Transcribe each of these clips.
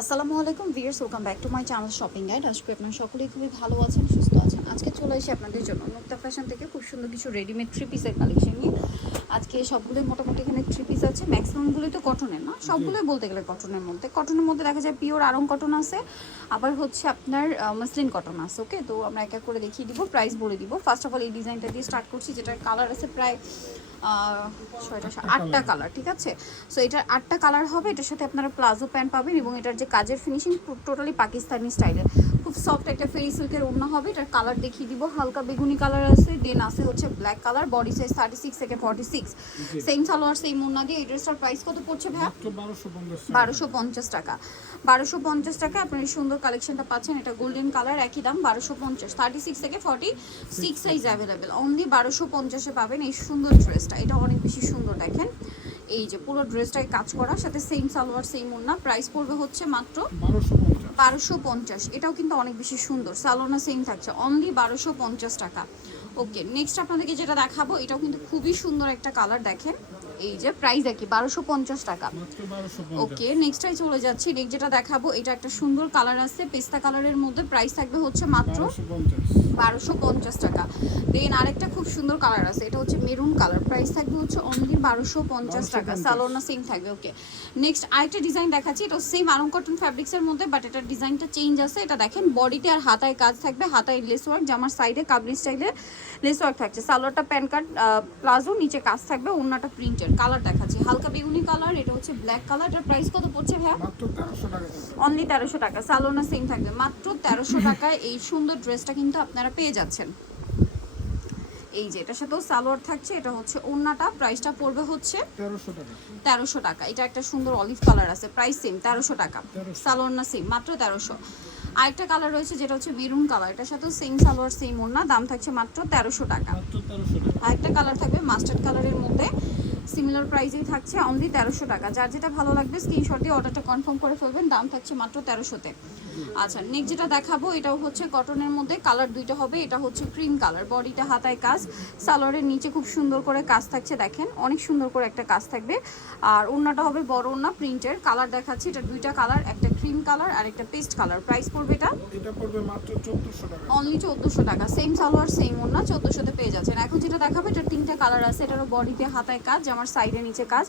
আসসালামু আলাইকুম viewers welcome back to my channel shopping guide আজকে আপনারা সকলেই খুবই ভালো আছেন, সুস্থ আছেন। আজকে চলে এসে আপনাদের জন্য মুক্তা ফ্যাশন থেকে। খুব সুন্দর কিছু রেডিমেড থ্রি পিসের কালেকশন নিয়ে। আজকে সবগুলোই মোটামুটি এখানে থ্রি পিস আছে। ম্যাক্সিমামগুলোই তো কটনের না? সবগুলোই বলতে গেলে কটনের মধ্যে। কটনের মধ্যে দেখা যায় পিওর আরং কটন আছে আবার হচ্ছে আপনার মসলিন কটন আছে ওকে তো আমরা এক এক করে দেখিয়ে দিব প্রাইস বলে দিব। ফার্স্ট অফ অল এই ডিজাইনটা দিয়ে স্টার্ট করছি যেটার কালার আছে প্রায় ছয়টা আটটা কালার ঠিক আছে? সো এটার আটটা কালার হবে এটার সাথে আপনারা প্লাজো প্যান্ট পাবেন এবং এটার যে কাজের ফিনিশিং টোটালি পাকিস্তানি স্টাইলের খুব সফট একটা ফেরি সিল্কের ওড়না হবে। এটার কালার দেখিয়ে দিব। হালকা বেগুনি কালার আছে দেন আছে হচ্ছে black colour body size thirty six থেকে forty six same salwar same ওড়না দিয়ে এই ড্রেসটার প্রাইস কত পড়ছে ভাইয়া? বারোশো পঞ্চাশ বারোশো পঞ্চাশ টাকা। বারোশো পঞ্চাশ টাকা আপনার এই সুন্দর কালেকশনটা পাচ্ছেন। এটা গোল্ডেন কালার একই দাম বারোশো পঞ্চাশ। থার্টি সিক্স থেকে forty six size available only বারোশো পঞ্চাশে পাবেন এই সুন্দর ড্রেসটা এটা অনেক বেশি সুন্দর দেখেন। এই যে পুরো ড্রেসটাই কাজ করা সাথে সেম সালোয়ার সেম ওড়না। প্রাইস পড়বে হচ্ছে মাত্র বারোশো বারোশো পঞ্চাশ। এটাও কিন্তু অনেক বেশি সুন্দর। সালোনা সেম থাকছে। অনলি বারোশো পঞ্চাশ টাকা। ওকে নেক্সট আপনাদেরকে যেটা দেখাবো, এটাও কিন্তু খুবই সুন্দর একটা কালার দেখেন। এই যে প্রাইস দেখি বারোশো পঞ্চাশ টাকা। ওকে নেক্সটটাই চলে যাচ্ছি। নেক্সট যেটা দেখাবো এটা একটা সুন্দর কালার আছে পেস্তা কালারের মধ্যে প্রাইস থাকবে হচ্ছে মাত্র বারোশো পঞ্চাশ। টাকা। দেন আরেকটা খুব সুন্দর কালার আছে এটা হচ্ছে মেরুন কালার প্রাইস থাকবে হচ্ছে অনলি বারোশো পঞ্চাশ টাকা। 1250 সালোনা সেম থাকবে ওকে নেক্সট আরেকটা ডিজাইন দেখাচ্ছি এটা সেম আরং কটন ফ্যাব্রিক্সের মধ্যে বাট এটার ডিজাইনটা চেঞ্জ আছে। এটা দেখেন বডিতে আর হাতায় কাজ থাকবে হাতায় লেস ওয়ার্ক জামার সাইডে কাবলি স্টাইলের লেস ওয়ার্ক থাকছে। সালোয়ারটা প্যান কার্ড প্লাজো নিচে কাজ থাকবে অন্যটা প্রিন্টের কালার দেখাচ্ছি। হালকা বেগুনি কালার এটা হচ্ছে ব্ল্যাক কালার এটার প্রাইস কত পড়ছে টাকা অনলি তেরোশো টাকা সালোনা সেম থাকবে। মাত্র তেরোশো টাকায় এই সুন্দর ড্রেসটা কিন্তু আপনারা পেয়ে যাচ্ছেন। এই যে এটার সাথেও সালোয়ার থাকছে এটা হচ্ছে ওন্নাটা প্রাইসটা পড়বে হচ্ছে তেরোশো টাকা। এটা একটা সুন্দর অলিভ কালার আছে প্রাইস সেম তেরোশো টাকা। 1300 সালোয়ার না সেম মাত্র তেরোশো। আরেকটা কালার রয়েছে যেটা হচ্ছে মেরুন কালার এটার সাথেও সেম সালোয়ার সেম ওন্না দাম থাকছে মাত্র তেরোশো টাকা। মাত্র তেরোশো টাকা। আরেকটা কালার থাকবে মাস্টার্ড কালারের মধ্যে। সিমিলার প্রাইসেই থাকছে অনলি তেরোশো টাকা। যার যেটা ভালো লাগবে স্ক্রিনশট দিয়ে অর্ডারটা কনফার্ম করে ফেলবেন, দাম থাকছে মাত্র তেরোশোতে। আচ্ছা নেক্সট যেটা দেখাবো, এটাও হচ্ছে কটনের মধ্যে কালার দুইটা হবে, এটা হচ্ছে ক্রিম কালার বডিটা হাতায় কাজ। সালোয়ারের নিচে খুব সুন্দর করে কাজ থাকছে, দেখেন, অনেক সুন্দর করে একটা কাজ থাকবে। আর ওড়নাটা হবে বড় ওড়না প্রিন্টের কালার দেখাচ্ছি, এটা দুইটা কালার একটা ক্রিম কালার আর একটা পেস্ট কালার প্রাইস পড়বে এটা? এটা পড়বে মাত্র চোদ্দশো টাকা। অনলি চোদ্দোশো টাকা। সেম সালোয়ার সেম ওড়না চোদ্দোশোতে পেয়ে যাচ্ছেন। এখন যেটা দেখাবো এটা তিনটা কালার আছে। এটারও বডিতে হাতায় কাজ আমার সাইডে নিচে কাজ।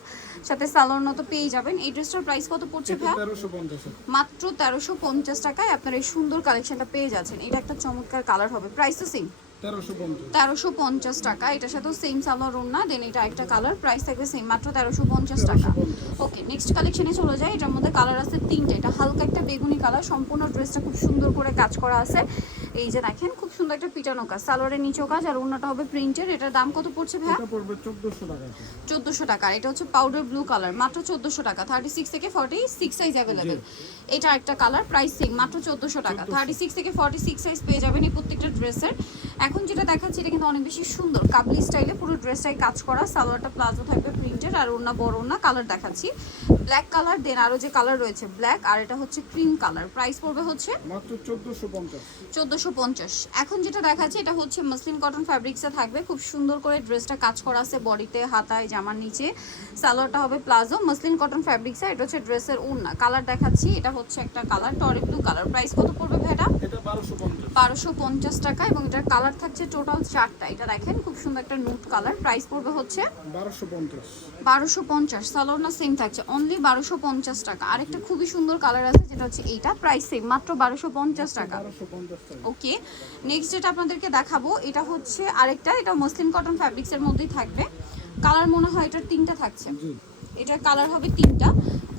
সাথে সালোয়ার মতো পেয়ে যাবেন। এই ড্রেসটার প্রাইস কত পড়ছে তেরোশো পঞ্চাশ মাত্র তেরোশো পঞ্চাশ টাকায় আপনারা এই সুন্দর কালেকশনটা পেয়ে যাচ্ছেন। এটা একটা চমৎকার কালার হবে। প্রাইস তো সেম তেরোশো পঞ্চাশ। টাকা এটার সাথেও সেম সালোয়ার ওড়না দেন এটা একটা কালার প্রাইস থাকবে সেম মাত্র তেরোশো পঞ্চাশ টাকা। ওকে নেক্সট কালেকশনে চলে যায় এটার মধ্যে কালার আছে তিনটে এটা হালকা একটা বেগুনি কালার সম্পূর্ণ ড্রেসটা খুব সুন্দর করে কাজ করা আছে। এই যে দেখেন খুব সুন্দর একটা পিটানো কাজ সালোয়ারের নিচেও কাজ আর ওড়নাটা হবে প্রিন্টের এটার দাম কত পড়ছে করে। চোদ্দোশো টাকা। এটা হচ্ছে পাউডার ব্লু কালার মাত্র চোদ্দোশো টাকা থার্টি সিক্স থেকে ফর্টি সিক্স সাইজ অ্যাভেলেবেল এটা একটা কালার প্রাইস মাত্র চোদ্দোশো টাকা। থার্টি সিক্স থেকে ফর্টি সিক্স সাইজ পেয়ে যাবেন এই প্রত্যেকটা ড্রেসের এখন যেটা দেখাচ্ছি এটা কিন্তু অনেক বেশি সুন্দর কাবলি স্টাইলে পুরো ড্রেসটাই কাজ করা সালোয়ারটা প্লাজো থাকবে প্রিন্টের আর ওনা বড় ওনা কালার দেখাচ্ছি। ব্ল্যাক কালার দেন আরও যে কালার রয়েছে ব্ল্যাক আর এটা হচ্ছে ক্রিম কালার প্রাইস পড়বে হচ্ছে মাত্র চোদ্দশো পঞ্চাশ। চোদ্দোশো পঞ্চাশ। এখন যেটা দেখাচ্ছে এটা হচ্ছে মসলিন কটন ফ্যাব্রিক্সে থাকবে খুব সুন্দর করে ড্রেসটা কাজ করা আছে বডিতে হাতায় জামার নিচে। সালোয়ারটা হবে প্লাজো মসলিন কটন ফ্যাব্রিক্সে এটা হচ্ছে ড্রেসের উন্না কালার দেখাচ্ছি এটা হচ্ছে একটা কালার টরে ব্লু কালার প্রাইস কত পড়বে ভেটা এটা বারোশো পঞ্চাশ। টাকা এবং এটার কালার থাকছে টোটাল চারটা। এটা দেখেন খুব সুন্দর একটা নুট কালার। প্রাইস পড়বে হচ্ছে বারোশো পঞ্চাশ। বারোশো পঞ্চাশ। সালোয়ার না সেম থাকছে অনলি বারোশো পঞ্চাশ টাকা। আরেকটা খুবই সুন্দর কালার আছে যেটা হচ্ছে এইটা। প্রাইস সেম মাত্র বারোশো পঞ্চাশ টাকা। বারোশো পঞ্চাশ টাকা। ওকে নেক্সট যেটা আপনাদেরকে দেখাবো এটা হচ্ছে আরেকটা এটা মুসলিম কটন ফ্যাব্রিক্সের মধ্যেই থাকবে। কালার মনে হয় এটার তিনটা থাকছে। এটার কালার হবে তিনটা।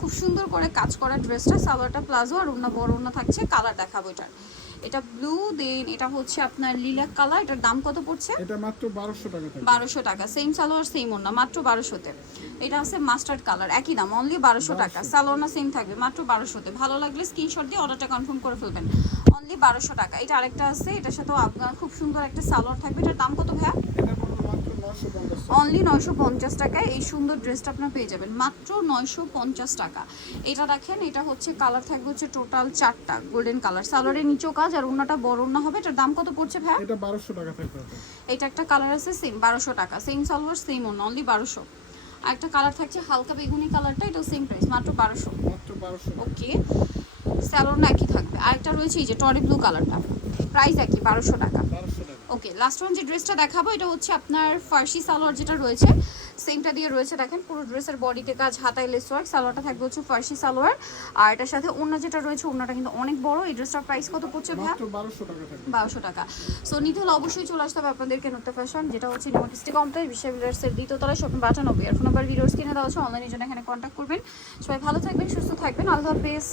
খুব সুন্দর করে কাজ করা ড্রেসটা সালোয়ারটা প্লাজো আর অন্য বড় অন্য থাকছে কালার দেখাবো এটার। এটা ব্লু দেন এটা হচ্ছে আপনার লিলাক কালার এটার দাম কত পড়ছে? এটা মাত্র বারোশো টাকা থাকবে। বারোশো টাকা সেম সালোয়ার সেম ওনা মাত্র বারোশোতে। এটা হচ্ছে মাস্টার্ড কালার একই দাম অনলি বারোশো টাকা। সালোয়ার সেম থাকবে মাত্র বারোশোতে। ভালো লাগলে স্ক্রিনশট দিয়ে অর্ডারটা কনফার্ম করে ফেলবেন। অনলি বারোশো টাকা। এটা আরেকটা আছে এটার সাথেও আপনার খুব সুন্দর একটা সালোয়ার থাকবে। এটার দাম কত ভাইয়া এটা পড়বে মাত্র নশো পঞ্চাশ অনলি নয়শো পঞ্চাশ টাকায় এই সুন্দর ড্রেসটা আপনার পেয়ে যাবেন। মাত্র নয়শো পঞ্চাশ টাকা। এটা দেখেন এটা হচ্ছে কালার থাকবে হচ্ছে টোটাল চারটা। গোল্ডেন কালার সালোয়ারের নিচেও কাজ আর অন্যটা বড় অন্য হবে। এটার দাম কত পড়ছে ভাই এটা বারোশো টাকা থাকবে। এটা একটা কালার আছে সেম বারোশো টাকা। সেম সালোয়ার সেম অন্য অনলি বারোশো। আর একটা কালার থাকছে হালকা বেগুনি কালারটা এটাও সেম প্রাইস মাত্র বারোশো। মাত্র বারোশো। ওকে স্যালোন একই থাকবে। আরেকটা রয়েছে এই যে টরি ব্লু কালারটা প্রাইস একই বারোশো টাকা। বারোশো। টাকা ওকে লাস্ট ওয়ান যে ড্রেসটা দেখাবো এটা হচ্ছে আপনার ফার্সি সালোয়ার যেটা রয়েছে সেমটা দিয়ে রয়েছে দেখেন পুরো ড্রেসের বডিতে কাজ হাতায় লেস ওয়ার্ক সালোয়ারটা থাকবে হচ্ছে ফার্সি সালোয়ার। আর এটার সাথে অন্য যেটা রয়েছে অন্যটা কিন্তু অনেক বড় এই ড্রেসটার প্রাইস কত পড়ছে মাত্র বারোশো টাকা সো নিতে হলে অবশ্যই চলে আসতে হবে আপনাদেরকে নতুন ফ্যাশন যেটা হচ্ছে নিউমার্কিস্টি কমপ্লেক্স বিশ্ববিদ্যালয়ের দ্বিতীয়তলায় শপিং বাটানব্বই। আর ফোন নাম্বার ভিডিওস কিনে দেওয়া হচ্ছে অনলাইনের জন্য এখানে কন্ট্যাক্ট করবেন। সবাই ভালো থাকবেন সুস্থ থাকবেন আল্লাহ হাফেজ।